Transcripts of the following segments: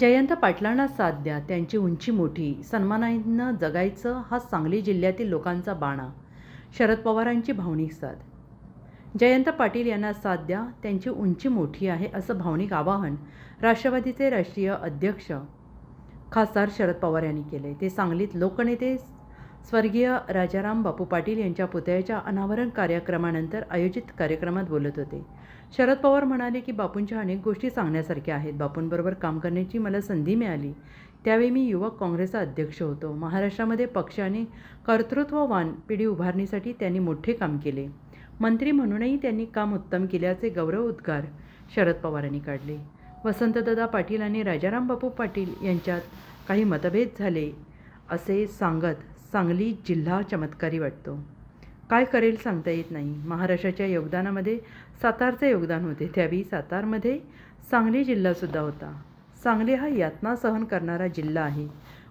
जयंत पाटलांना साथ द्या त्यांची उंची मोठी सन्मानानं जगायचं हा सांगली जिल्ह्यातील लोकांचा बाणा शरद पवारांची भावनिक साथ. जयंत पाटील यांना साथ द्या त्यांची उंची मोठी आहे असं भावनिक आवाहन राष्ट्रवादीचे राष्ट्रीय अध्यक्ष खासदार शरद पवार यांनी केले ते सांगलीत लोकनेते स्वर्गीय राजाराम बापू पाटील यांच्या पुतळ्याच्या अनावरण कार्यक्रमानंतर आयोजित कार्यक्रमात बोलत होते. शरद पवार म्हणाले की बापूंच्या अनेक गोष्टी सांगण्यासारख्या आहेत. बापूंबरोबर काम करण्याची मला संधी मिळाली. त्यावेळी मी युवक काँग्रेसचा अध्यक्ष होतो. महाराष्ट्रामध्ये पक्षाने कर्तृत्ववान पिढी उभारणीसाठी त्यांनी मोठे काम केले. मंत्री म्हणूनही त्यांनी काम उत्तम केल्याचे गौरव उद्गार शरद पवारांनी काढले. वसंतदादा पाटील आणि राजाराम बापू पाटील यांच्यात काही मतभेद झाले असे सांगत सांगली जिल्हा चमत्कारी वाटतो. काय करेल सांगता येत नाही. महाराष्ट्राच्या योगदानामध्ये सातारचे योगदान होते. त्यावेळी सातारमध्ये सांगली जिल्हासुद्धा होता. सांगली हा यातना सहन करणारा जिल्हा आहे.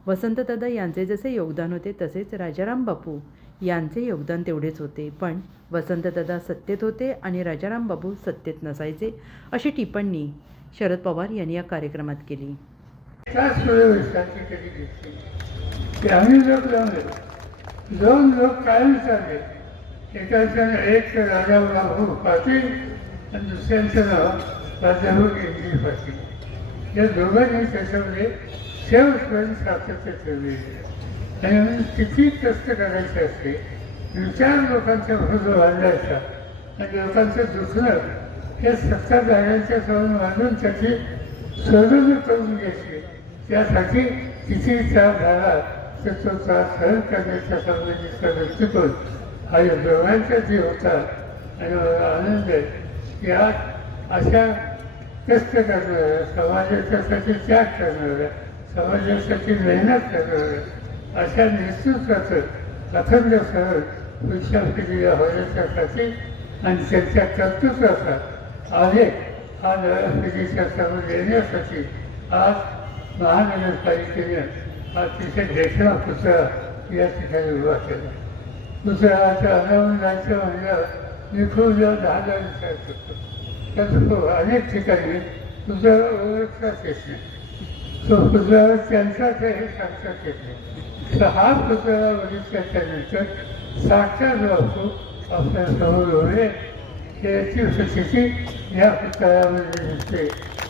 वसंतदादा यांचे जसे योगदान होते तसेच राजाराम बापू यांचे योगदान तेवढेच होते. पण वसंतदादा सत्तेत होते आणि राजाराम बापू सत्तेत नसायचे अशी टिप्पणी शरद पवार यांनी या कार्यक्रमात केली. त्याच वेळेसाठी जाऊन घेतली लोक लावले दोन लोक कायम चालले एकाचं एक राजाभाऊ पाटील आणि दुसऱ्यांचं नाव राजाभाऊ गेंजी पाटील या दोघांनी त्याच्यामध्ये शेवटपर्यंत सातत्य ठेवलेले आणि म्हणून किती कष्ट करायचे असते. विचार लोकांच्या भरोसा वाढायचा आणि लोकांचं दुखणं हे सत्ताधाऱ्यांच्या समोर मानून त्याची सोडवणूक करून घ्यायची. त्यासाठी किती विचार झाला तर सहन करण्याच्या संबंधीचा दृष्टिकोन हा या दोघांचा जे होता. आणि मला आनंद आहे की आज अशा कष्ट करणाऱ्या समाजाच्यासाठी त्याग करणाऱ्या समाजासाठी मेहनत करणाऱ्या अशा नेतृत्वाचं अखंड सहन पुढच्या होण्याच्यासाठी आणि त्यांच्या कर्तृत्वाचा आलेख हा नव्या पिढीच्या समोर येण्यासाठी आज महानगरपालिकेने अतिशय तिथे देखणा या ठिकाणी उभा केला पुतळ्याच्या अनावरणाच्या म्हणल्यावर मी खूप जेव्हा दहा हजार विचार करतो त्याचं अनेक ठिकाणी पुतळा ओळखताच येत नाही तो पुतळा त्यांचाच हे साक्षात येत नाही तर हा पुतळा बघितल्याच्या नंतर साक्षात बापू आपल्यासमोर एवढे त्याची स्थिती या पुस्तकामध्ये दिसते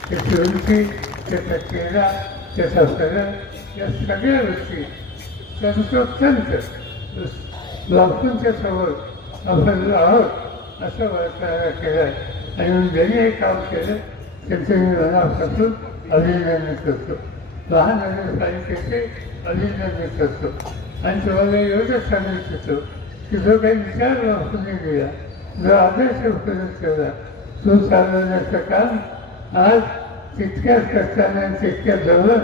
त्याची उंची त्याचा चेहरा त्याचा कलर या सगळ्या गोष्टी तंतोतंत बापूंच्या समोर आपण आहोत असं वाटायला केलं आहे आणि म्हणून ज्यांनी हे काम केलं त्यांचं मी मनापासून अभिनंदन करतो महानगरपालिकेचे अभिनंदन करतो आणि तुम्हाला एवढंच सांगत होतो की जो काही विचार बापूंनी गेला जो आदर्श उपयोग केला तो चालवण्याचं काम आज तितक्याच करताना तितक्या जवळ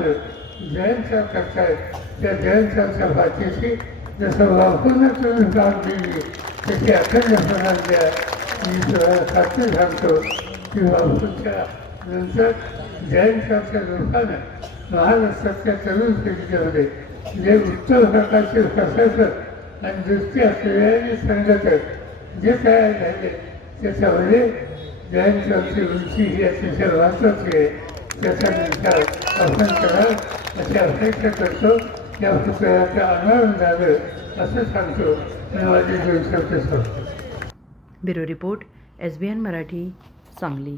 जयंतचा करताय त्या जयंताच्या पाठीशी जसं बापूंना तुम्ही काम दिली त्याची अखंडपणा द्या मी तुम्हाला खात्री सांगतो की बापूच्या नंतर जैन जयंताच्या लोकांना महाराष्ट्राच्या तरुण पिढीमध्ये जे उत्तम प्रकारचे प्रशासक आणि दृष्टी असलेल्या संघटक जे तयार झाले त्याच्यामध्ये जैन जयंताची उंची ही अतिशय महत्त्वाची आहे. त्याचा विचार आपण करा. अशी करतो या पुस्तकाचं अनावरण झालं असं सांगतो आणि माझे सांगतो bureau report S B N Marathi Sangli.